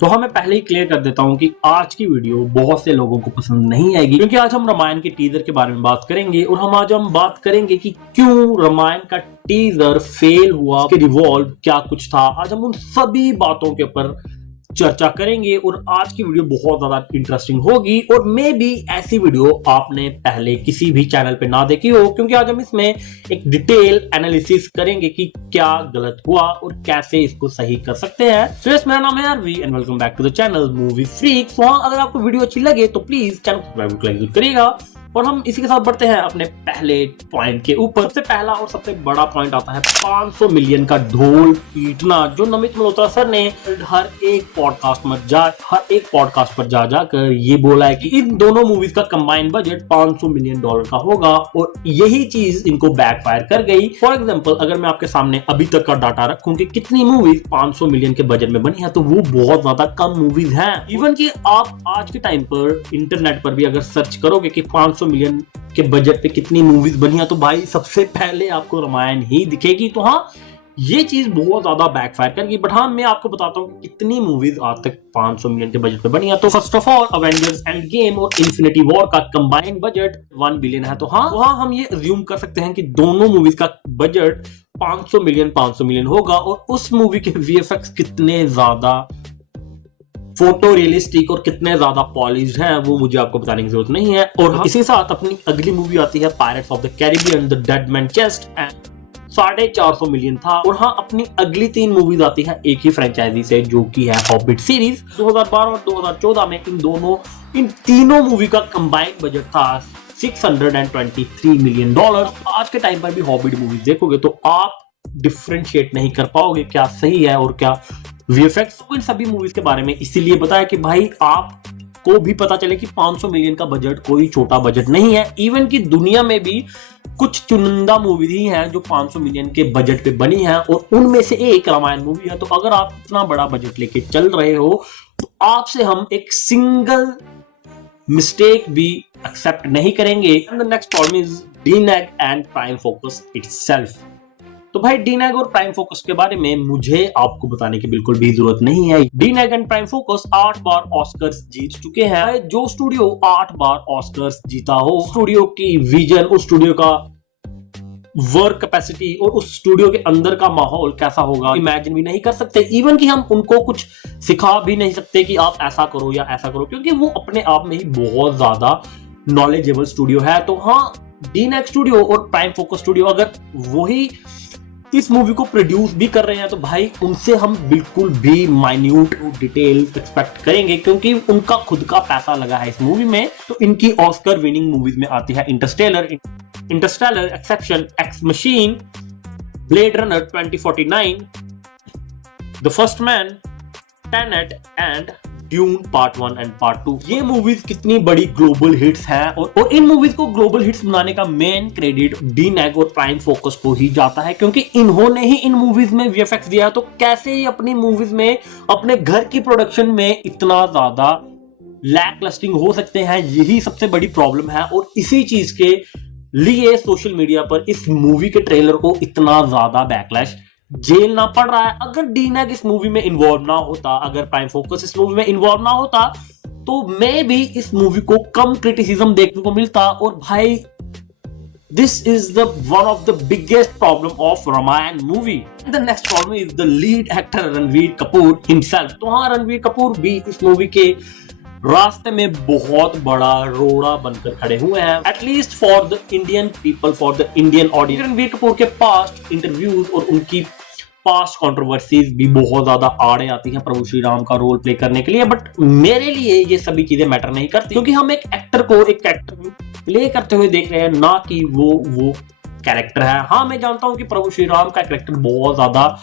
तो मैं पहले ही क्लियर कर देता हूं कि आज की वीडियो बहुत से लोगों को पसंद नहीं आएगी, क्योंकि आज हम रामायण के टीजर के बारे में बात करेंगे और हम बात करेंगे कि क्यों रामायण का टीजर फेल हुआ, रिवॉल्व क्या कुछ था। आज हम उन सभी बातों के ऊपर चर्चा करेंगे और आज की वीडियो बहुत ज्यादा इंटरेस्टिंग होगी और मे भी ऐसी वीडियो आपने पहले किसी भी चैनल पे ना देखी हो, क्योंकि आज हम इसमें एक डिटेल एनालिसिस करेंगे कि क्या गलत हुआ और कैसे इसको सही कर सकते हैं। तो यस, मेरा नाम है Aarvi and welcome back to the channel movie freaks. अगर आपको वीडियो अच्छी लगे तो प्लीज चैनल को सब्सक्राइब करिएगा और हम इसी के साथ बढ़ते हैं अपने पहले पॉइंट के ऊपर। सबसे पहला और सबसे बड़ा पॉइंट आता है 500 मिलियन का ढोल पीटना, जो नमित मल्होत्रा सर ने हर एक पॉडकास्ट पर जा जाकर ये बोला है कि इन दोनों मूवीज का कंबाइंड बजट $500 मिलियन का होगा और यही चीज इनको बैकफायर कर गई। फॉर एग्जांपल, अगर मैं आपके सामने अभी तक का डाटा रखूं कि कितनी मूवीज 500 मिलियन के बजट में बनी है, तो वो बहुत ज्यादा कम मूवीज हैं। इवन कि आप आज के टाइम पर इंटरनेट पर भी अगर सर्च करोगे कि 500 मिलियन के बजट पे कितनी मूवीज बनी है, तो भाई सबसे पहले आपको रामायण ही दिखेगी। तो ये चीज बहुत ज्यादा बैकफायर करेगी। बट मैं आपको बताता हूं कि कितनी मूवीज आज तक 500 मिलियन के बजट पे बनी है। तो first of all, Avengers end game और इन्फिनिटी वॉर का कंबाइंड बजट 1 बिलियन है। तो हम ये अज्यूम कर सकते हैं कि दोनों मूवीज का बजट 500 मिलियन होगा और उस मूवी के वीएफएक्स कितने ज्यादा फोटो रियलिस्टिक और कितने ज्यादा पॉलिश्ड हैं वो मुझे आपको बताने की जरूरत नहीं है। और इसी साथ अपनी अगली मूवी आती है pirates of the Caribbean the dead man chest and 450 million था। और अपनी अगली 3 मूवीज आती है एक ही फ्रेंचाइजी से, जो कि है हॉबिट सीरीज। 2012 और 2014 में इन तीनों मूवी का कंबाइंड बजट था $623 मिलियन। आज के टाइम पर भी हॉबिट मूवीज देखोगे तो आप डिफरेंशिएट नहीं कर पाओगे क्या सही है और क्या वीएफएक्स। इन सभी मूवीज के बारे में इसीलिए बताया कि भाई आपको भी पता चले कि 500 मिलियन का बजट कोई छोटा बजट नहीं है। इवन की दुनिया में भी कुछ चुनिंदा मूवीज ही हैं जो 500 मिलियन के बजट पे बनी हैं और उनमें से एक रामायण मूवी है। तो अगर आप इतना बड़ा बजट लेके चल रहे हो तो आपसे हम एक सिंगल मिस्टेक भी एक्सेप्ट नहीं करेंगे। The next problem is DNEG and Prime Focus itself. तो भाई डीनैग और प्राइम फोकस के बारे में मुझे आपको बताने की बिल्कुल भी जरूरत नहीं है। डीनैग एंड प्राइम फोकस 8 बार ऑस्कर्स जीत चुके हैं। जो स्टूडियो 8 बार ऑस्कर्स जीता हो, स्टूडियो की विजन, उस स्टूडियो का वर्क कैपेसिटी और उस स्टूडियो के अंदर का माहौल कैसा होगा इमेजिन भी नहीं कर सकते। इवन कि हम उनको कुछ सिखा भी नहीं सकते कि आप ऐसा करो या ऐसा करो, क्योंकि वो अपने आप में ही बहुत ज्यादा नॉलेजेबल स्टूडियो है। तो डीनैग स्टूडियो और प्राइम फोकस स्टूडियो अगर वही इस मूवी को प्रोड्यूस भी कर रहे हैं तो भाई उनसे हम बिल्कुल भी माइन्यूट डिटेल एक्सपेक्ट करेंगे, क्योंकि उनका खुद का पैसा लगा है इस मूवी में। तो इनकी ऑस्कर विनिंग मूवीज में आती है Interstellar, exception, x machine, blade runner 2049, the first man, Tenet and dune part 1 and part 2। ये मूवीज कितनी बड़ी ग्लोबल हिट्स हैं और इन मूवीज को ग्लोबल हिट्स बनाने का मेन क्रेडिट डीनैग और प्राइम फोकस को ही जाता है, क्योंकि इन्होंने ही इन मूवीज में वीएफएक्स दिया है। तो कैसे ही अपनी मूवीज में, अपने घर की प्रोडक्शन में इतना ज्यादा लैकलस्टिंग हो सकते हैं, यही सबसे बड़ी प्रॉब्लम है। और इसी चीज के लिए सोशल मीडिया पर इस मूवी के ट्रेलर को इतना ज्यादा बैकलैश झेलना पड़ रहा है। अगर डीनैग इस मूवी में इन्वॉल्व ना होता, अगर प्राइम फोकस इस मूवी में इन्वॉल्व ना होता, तो मैं भी इस मूवी को कम क्रिटिसिज्म देखने को मिलता। और भाई this is the one of the biggest problem of Ramayan movie. The next problem is the lead actor Ranbir Kapoor himself. तो रणवीर कपूर भी इस मूवी के रास्ते में बहुत बड़ा रोड़ा बनकर खड़े हुए हैं, at least for the Indian people, for the Indian audience. Ranveer Kapoor के पास्ट इंटरव्यूज और उनकी पास्ट कंट्रोवर्सीज भी बहुत ज्यादा आड़े आती हैं प्रभु श्री राम का रोल प्ले करने के लिए। बट मेरे लिए ये सभी चीजें मैटर नहीं करती, क्योंकि हम एक एक्टर को एक कैरेक्टर प्ले करते हुए देख रहे हैं, ना कि वो कैरेक्टर है। मैं जानता हूं कि प्रभु श्री राम का कैरेक्टर बहुत ज्यादा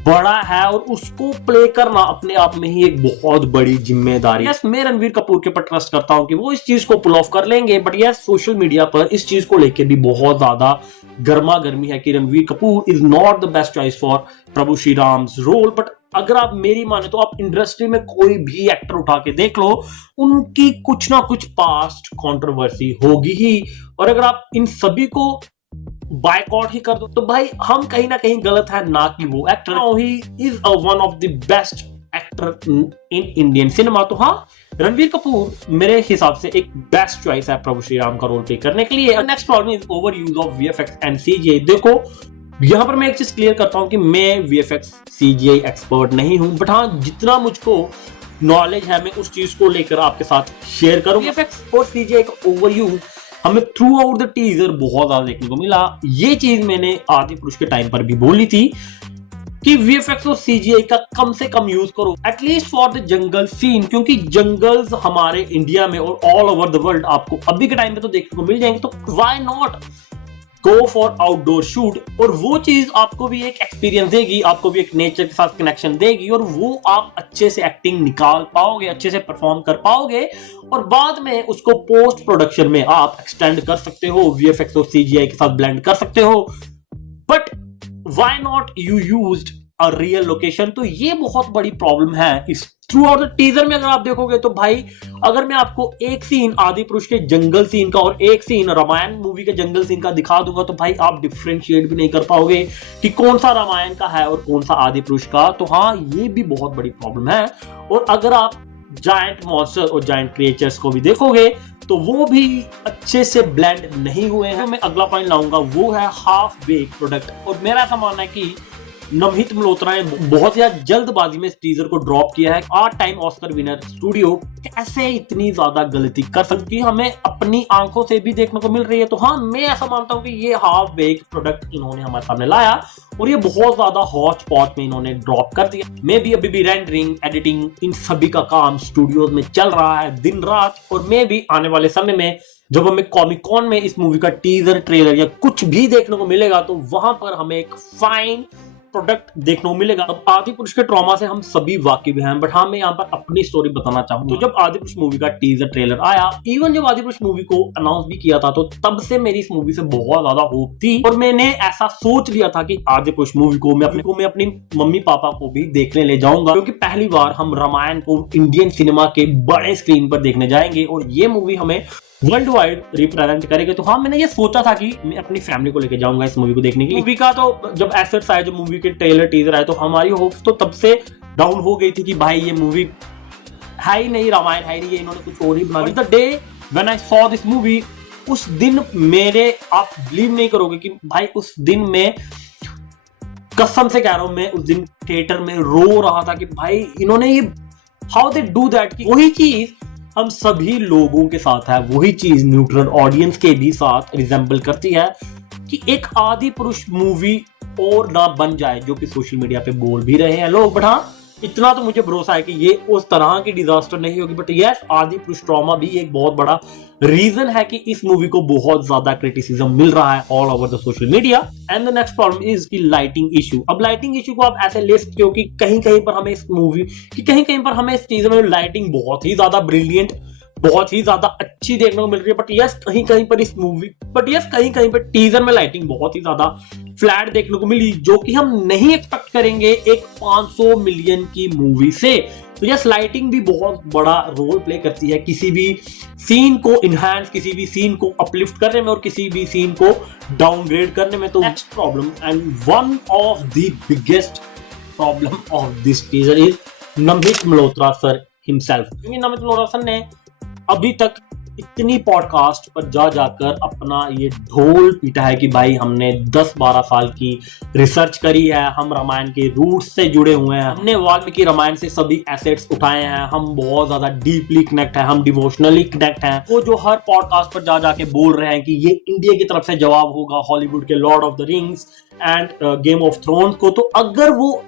बड़ा है और उसको प्ले करना अपने आप में ही एक बहुत बड़ी जिम्मेदारी है। मैं रणवीर कपूर के ऊपर ट्रस्ट करता हूं कि वो इस चीज को पुल ऑफ कर लेंगे। बट यस, सोशल मीडिया पर इस चीज को लेकर भी बहुत ज्यादा गर्मा गर्मी है कि Ranveer Kapoor is not the best choice for Prabhu Shri Ram's role. But अगर आप मेरी माने तो आप इंडस्ट्री में कोई भी एक्टर उठा के देख लो, उनकी कुछ ना कुछ पास्ट कंट्रोवर्सी होगी ही। और अगर आप इन सभी को बायकॉट ही कर दो तो भाई हम कहीं ना कहीं गलत है, ना कि वो actor. He is one of the best actor in Indian cinema. तो हाँ, रणवीर कपूर मेरे हिसाब से एक बेस्ट चॉइस है प्रभु श्री राम का रोल प्ले करने के लिए। Next problem is over use of VFX and CGI. देखो, यहां पर मैं एक चीज क्लियर करता हूं कि मैं वीएफएक्स सीजीआई एक्सपर्ट नहीं हूं, बट हाँ, जितना मुझको नॉलेज है मैं उस चीज को लेकर आपके साथ शेयर करूंगा। वीएफएक्स और सीजीआई का ओवर यूज हमें थ्रू आउट द टीजर बहुत ज्यादा देखने को मिला। ये चीज मैंने आदिपुरुष के टाइम पर भी बोली थी कि वीएफएक्स और सीजीआई का कम से कम यूज करो, at least for the jungle scene, क्योंकि जंगल्स हमारे इंडिया में और ऑल ओवर द वर्ल्ड आपको अभी के टाइम पे तो देखने को मिल जाएंगे। तो why not go for outdoor shoot, और वो चीज आपको भी एक एक्सपीरियंस देगी, आपको भी एक नेचर के साथ कनेक्शन देगी, और वो आप अच्छे से एक्टिंग निकाल पाओगे, अच्छे से परफॉर्म कर पाओगे, और बाद में उसको पोस्ट प्रोडक्शन में आप एक्सटेंड कर सकते हो, वीएफएक्स और सीजीआई के साथ ब्लेंड कर सकते हो। But why not you used a real location? तो ये बहुत बड़ी प्रॉब्लम है इस थ्रू आउट द टीजर में। अगर आप देखोगे तो भाई, अगर मैं आपको एक सीन आदिपुरुष के जंगल सीन का और एक सीन रामायण मूवी के जंगल सीन का दिखा दूंगा, तो भाई आप डिफरेंशिएट भी नहीं कर पाओगे कि कौन सा रामायण का है और कौन सा आदिपुरुष का। तो हाँ, ये भी बहुत बड़ी प्रॉब्लम है। और अगर आप जायंट मॉन्स्टर और जायंट क्रिएचर्स को भी देखोगे तो वो भी अच्छे से ब्लेंड नहीं हुए हैं। मैं अगला पॉइंट लाऊंगा, वो है हाफ बेक प्रोडक्ट। और मेरा ऐसा मानना है कि नवनीत मल्होत्रा ने बहुत ज्यादा जल्दबाजी में इस टीजर को ड्रॉप किया है। 8 टाइम ऑस्कर विनर स्टूडियो कैसे इतनी ज्यादा गलती कर सकती है, हमें अपनी आंखों से भी देखने को मिल रही है। तो हाँ, मैं ऐसा मानता हूं कि ये हाफ बेक प्रोडक्ट इन्होंने हमारे सामने लाया और ये बहुत ज्यादा हॉट स्पॉट में इन्होंने ड्रॉप कर दिया। मैं भी अभी भी रेंडरिंग, एडिटिंग, इन सभी का काम स्टूडियोज में चल रहा है दिन रात, और मैं भी आने वाले समय में जब हमें कॉमिक कॉन में इस मूवी का टीजर, ट्रेलर या कुछ भी देखने को मिलेगा, तो वहां पर हमें एक फाइन प्रोडक्ट देखने को मिलेगा। अब आदिपुरुष के ट्रॉमा से हम सभी वाकिफ हैं, बट हाँ, मैं यहाँ पर अपनी स्टोरी बताना चाहूंगा। तो जब आदिपुरुष मूवी का टीजर ट्रेलर आया, इवन जब आदिपुरुष मूवी को अनाउंस भी किया था, तो तब से मेरी इस मूवी से बहुत ज्यादा होप थी, और मैंने ऐसा सोच लिया था कि आदिपुरुष मूवी को मैं अपनी मम्मी पापा को भी देखने ले जाऊंगा, क्योंकि पहली बार हम रामायण को इंडियन सिनेमा के बड़े स्क्रीन पर देखने जाएंगे और ये मूवी हमें वर्ल्ड वाइड रिप्रेजेंट करेंगे। तो हाँ, मैंने ये सोचा था कि मैं अपनी फैमिली को लेकर जाऊंगा इस मूवी को देखने के लिए। मूवी का तो जब एसेट्स आए, जब मूवी के ट्रेलर टीजर आए, तो हमारी होप्स तो तब से डाउन हो गई थी कि भाई ये मूवी है ही नहीं, रामायण है ही नहीं, इन्होंने कुछ और ही बना दिया। The day when I saw this movie, उस दिन मेरे, आप बिलीव नहीं करोगे कि भाई उस दिन में, कसम से कह रहा हूं, मैं उस दिन थिएटर में रो रहा था कि भाई इन्होंने ये हाउ दे डू दैट। कि वही चीज हम सभी लोगों के साथ है, वही चीज न्यूट्रल ऑडियंस के भी साथ रिजेंबल करती है कि एक आदिपुरुष मूवी और ना बन जाए, जो कि सोशल मीडिया पे बोल भी रहे हैं लोग। बट हाँ, इतना तो मुझे भरोसा है कि ये उस तरह की डिजास्टर नहीं होगी। बट यस, आदिपुरुष ट्रॉमा भी एक बहुत बड़ा रीजन है कि इस मूवी को बहुत ज्यादा क्रिटिसिज्म मिल रहा है all over the social media. And the next problem is की लाइटिंग इशू। अब लाइटिंग इशू को आप ऐसे ले सकते हो कि कहीं कहीं पर हमें इस मूवी की, कहीं कहीं पर हमें इस चीज में लाइटिंग बहुत ही ज्यादा ब्रिलियंट, बहुत ही ज्यादा अच्छी देखने को मिल रही है। बट यस, कहीं कहीं पर इस मूवी, बट यस, कहीं कहीं पर टीजर में लाइटिंग बहुत ही ज्यादा फ्लैट देखने को मिली, जो कि हम नहीं एक्सपेक्ट करेंगे एक 500 मिलियन की मूवी से। तो यस, लाइटिंग भी बहुत बड़ा रोल प्ले करती है किसी भी सीन को इनहैंस, किसी भी सीन को अपलिफ्ट करने में और किसी भी सीन को डाउनग्रेड करने में। तो next problem and one of the biggest problem of this teaser is Namit Malhotra sir himself. Namit Malhotra sir ने अभी तक इतनी पॉडकास्ट पर जा जाकर अपना ये ढोल पीटा है कि भाई हमने 10-12 साल की रिसर्च करी है, हम रामायण के रूट्स से जुड़े हुए हैं, हमने वाल्मीकि रामायण से सभी एसेट्स उठाए हैं, हम बहुत ज्यादा डीपली कनेक्ट हैं, हम डिवोशनली कनेक्ट हैं। वो जो हर पॉडकास्ट पर जा जाके बोल रहे हैं कि ये इंडिया की तरफ से जवाब होगा हॉलीवुड के Lord of the rings end game of thrones को। तो अगर वो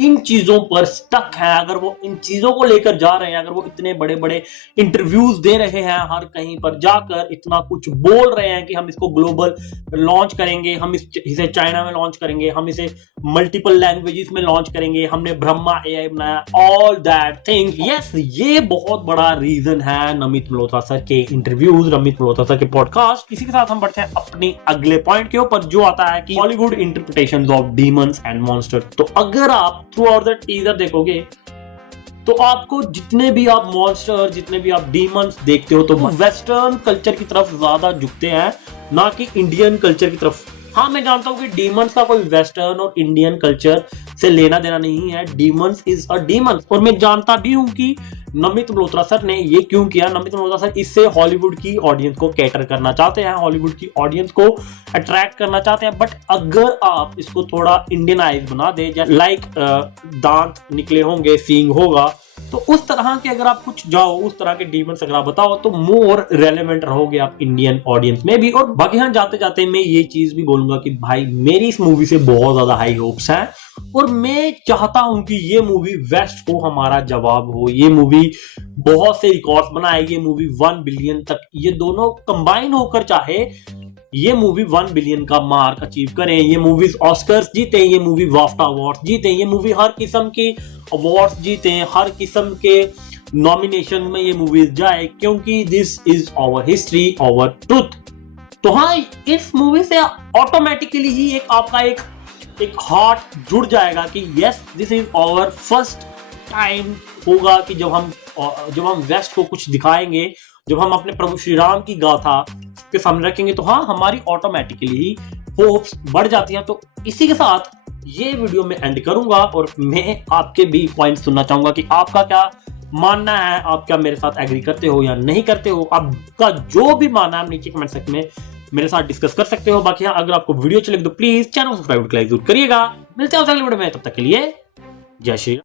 इन चीजों पर स्टक है, अगर वो इन चीजों को लेकर जा रहे हैं, अगर वो इतने बड़े बड़े इंटरव्यूज दे रहे हैं, हर कहीं पर जाकर इतना कुछ बोल रहे हैं कि हम इसको ग्लोबल लॉन्च करेंगे, हम इसे चाइना में लॉन्च करेंगे, हम इसे मल्टीपल लैंग्वेजेस में लॉन्च करेंगे, हमने ब्रह्मा एआई बनाया, ऑल दैट थिंग। यस, ये बहुत बड़ा रीजन है नमित मल्होत्रा सर के इंटरव्यूज, नमित मल्होत्रा सर के पॉडकास्ट। इसी के साथ हम बढ़ते हैं अपनी अगले पॉइंट के ऊपर, जो आता है कि Hollywood interpretations of demons and monsters. तो अगर आप थ्रू आउट द टीजर देखोगे तो आपको जितने भी आप मॉन्स्टर, जितने भी आप डीमंस देखते हो, तो वेस्टर्न कल्चर की तरफ ज्यादा झुकते हैं, ना कि इंडियन कल्चर की तरफ। हाँ, मैं जानता हूं कि डीमंस का कोई वेस्टर्न और इंडियन कल्चर से लेना देना नहीं है। Demons is a demon. और मैं जानता भी हूं कि नमित मल्होत्रा सर ने ये क्यों किया। नमित मल्होत्रा सर इससे हॉलीवुड की ऑडियंस को कैटर करना चाहते हैं, हॉलीवुड की ऑडियंस को अट्रैक्ट करना चाहते हैं। बट अगर आप इसको थोड़ा इंडियनाइज बना दे, लाइक दांत निकले होंगे, सींग होगा, तो उस तरह के अगर आप कुछ जाओ, उस तरह के डीमंस अगर आप बताओ तो मोर रेलेवेंट रहोगे आप इंडियन ऑडियंस में भी। और बाकी यहाँ जाते जाते मैं ये चीज भी बोलूंगा कि भाई मेरी इस मूवी से बहुत ज्यादा हाई होप्स हैं और मैं चाहता हूं कि ये मूवी वेस्ट को हमारा जवाब हो। ये मूवी बहुत से रिकॉर्ड्स बनाएगी, ये मूवी 1 बिलियन तक, ये दोनों कंबाइन होकर चाहे ये मूवी 1 बिलियन का मार्क अचीव करें, ये मूवीज ऑस्कर्स जीते, ये मूवी वाफ्टा अवार्ड्स जीते, ये मूवी हर किस्म के अवार्ड्स जीते, हर किस्म के नॉमिनेशन में ये मूवीज जाए, क्योंकि this is our history, our truth. तो हाँ, इस मूवी से ऑटोमेटिकली ही एक आपका एक हार्ट जुड़ जाएगा कि yes this is our first time होगा कि जब हम वेस्ट को कुछ दिखाएंगे, जब हम अपने प्रभु श्री राम की गाथा के सामने रखेंगे, तो हाँ हमारी ऑटोमेटिकली ही होप्स बढ़ जाती हैं। तो इसी के साथ ये वीडियो में एंड करूंगा और मैं आपके भी पॉइंट सुनना चाहूंगा कि आपका क्या मानना है, आप क्या मेरे साथ एग्री करते हो या नहीं करते हो। आपका जो भी मानना है नीचे कमेंट सेक्शन में मेरे साथ डिस्कस कर सकते हो। बाकी अगर आपको वीडियो अच्छी लगे तो प्लीज चैनल सब्सक्राइब करिएगा। मिलते हैं अगले वीडियो में, तब तक के लिए जय श्री राम।